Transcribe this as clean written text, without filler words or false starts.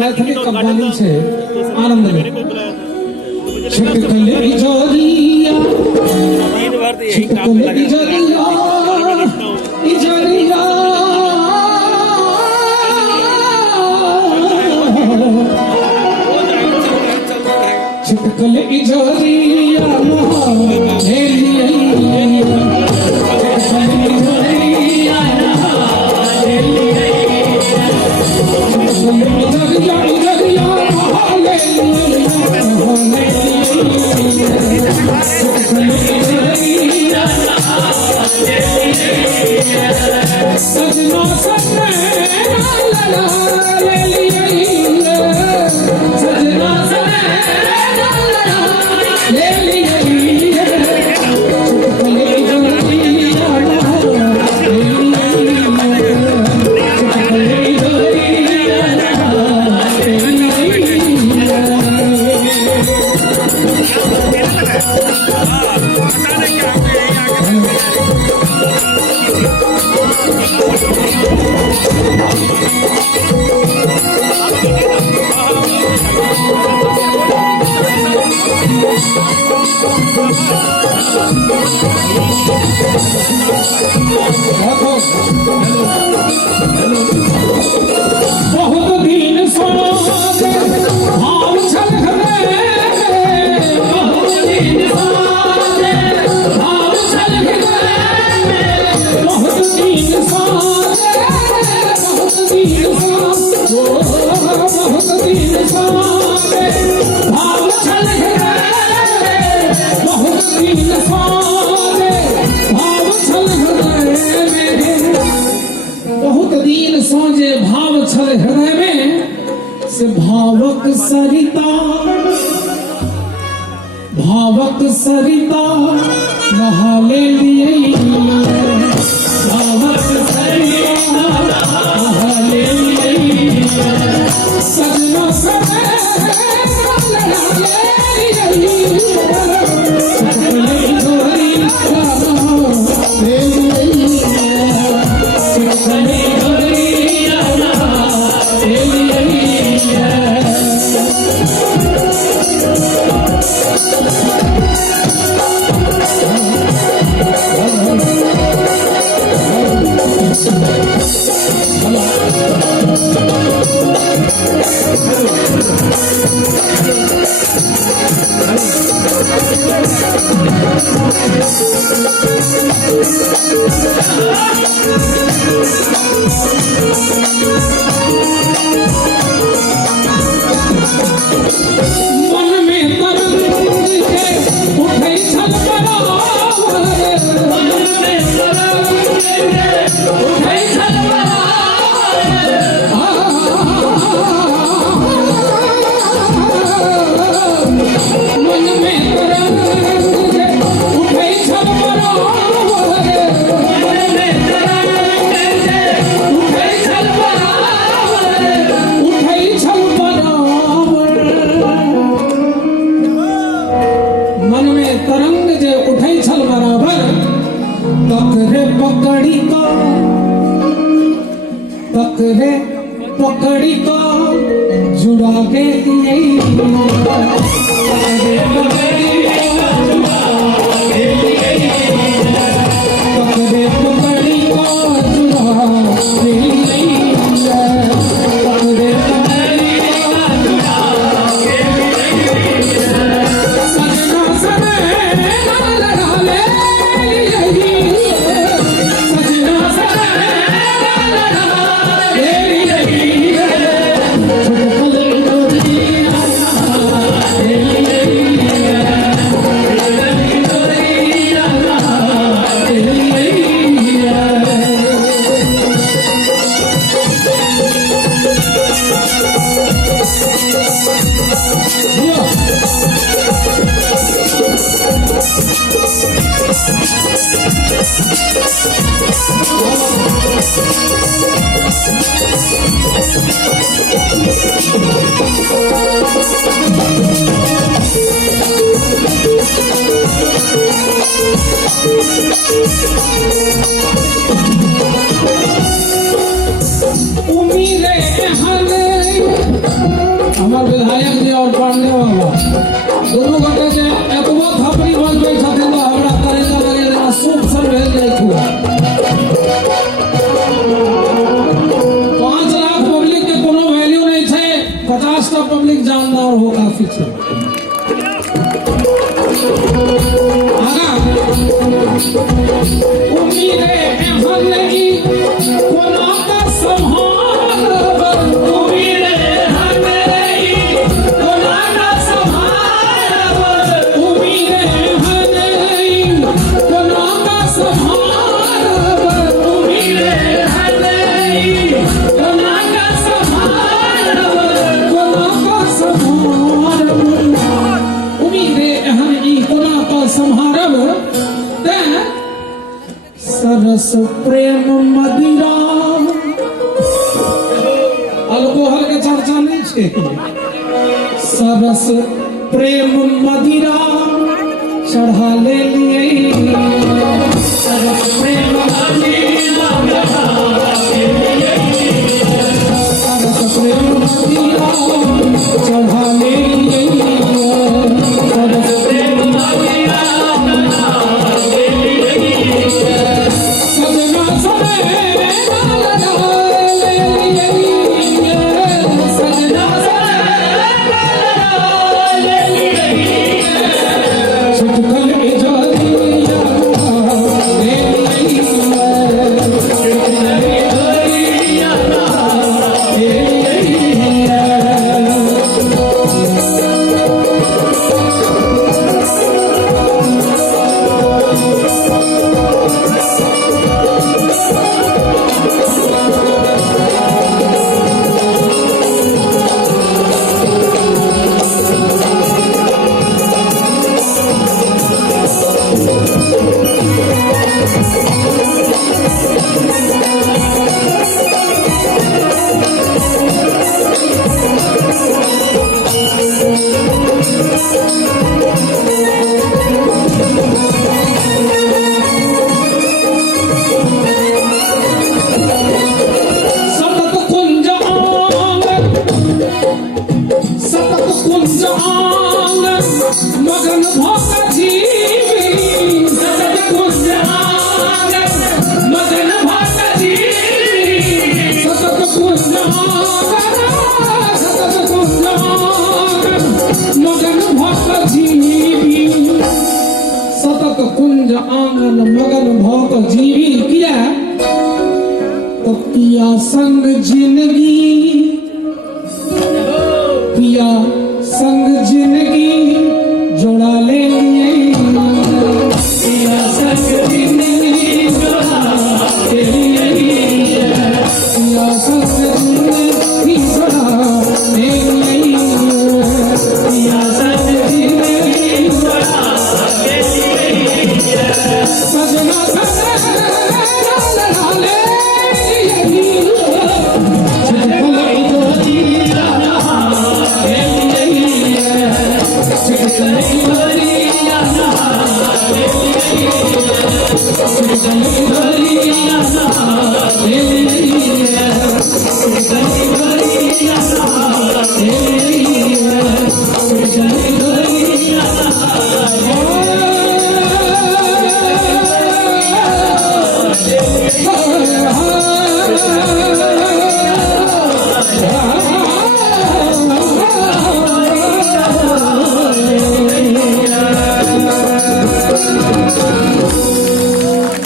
मैथिली कव्वाली से आनंद में छिटकले इजोरिया छिटकले इजोरिया इजोरिया छिटकले इजोरिया सजना सजना बहुत दिन सोचे भाव छल बहुत दिन सोचे भाव छल बहुत दिन सोचे बहुत दिन सोचे भाव छल बहुत दिन सोचे भाव छल बहुत दिन सोचे भाव छल हृदय में से भावक सरिता नहा ले लिए भावक सरिता नहा ले लिए सजना मन में तरंग के उठे छल बराबर मन में तरंग के उठे छल मन में तरंग के उठे छल बराबर मन में तरंग के उठे छल बराबर उठे छल बराबर मन में तरंग जे उठे छल बराबर तकरे पकड़ी को जुड़ा के दिए उम्मीदें हमारे विधायक जी और पांडे बाबा दोनों कहते थे एतबो थपड़ी बजबै छथिन तो हमरा करेजा लगे ना सूप सब भेल जाय थु 5 लाख पब्लिक के कोनो वैल्यू नहीं छे 50 टा पब्लिक जानदार हो काफी छे आगा उम्मीदें एहन लगी कोना का संहार सरस प्रेम मदिरा अल्कोहल के चर्चा नहीं छे सरस प्रेम मदिरा चढ़ा ले लिए सरस प्रेम मदिरा सरस प्रेम मदिरा चढ़ा ले लिए सरस प्रेम मदिरा मगन भक्त जीवी सतत कुंज आंगन मगन भक्त जीवी सतत कुंज आंगन मगन भक्त जीवी सतत कुंज आंगन मगन भक्त जीवी किया तो पिया संग जिंदगी पिया संग जिंदगी जोड़ा ले लिए पिया संग जिंदगी जोड़ा ले लिए पिया संग जिंदगी जोड़ा ले लिए पिया संग जिंदगी जोड़ा ले लिए सजना सजना